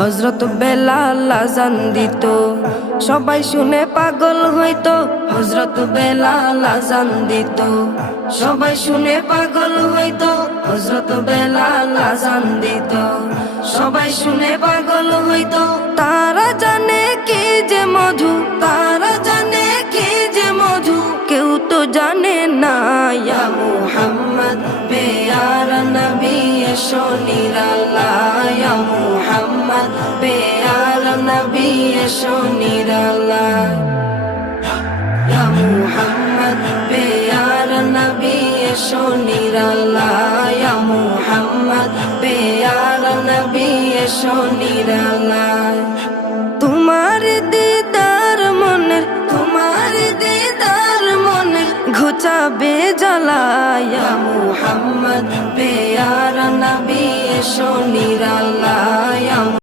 হযরত বেলাল আযান দিত, সবাই শুনে পাগল হইতো। হযরত বেলাল আযান দিত, সবাই শুনে পাগল হইতো। হযরত বেলাল আযান দিত, সবাই শুনে পাগল হইতো। তারা জানে কি যে মধু, তারা জানে কি যে মধু, কেউ তো জানে না। ইয়া মুহাম্মদ পেয়ারা নবী এসো নিরালায়, ইয়া মুহাম্মদ পেয়ারা নবী এসো নিরালায়, ইয়া মুহাম্মদ পেয়ারা নবী এসো নিরালায়, ইয়া মুহাম্মদ পেয়ারা নবী এসো নিরালায়। তোমার দিদার মনের, তোমার দিদার মনের ঘুচাবে জ্বালা। ইয়া মুহাম্মদ পেয়ারা নবী এসো নিরালায়।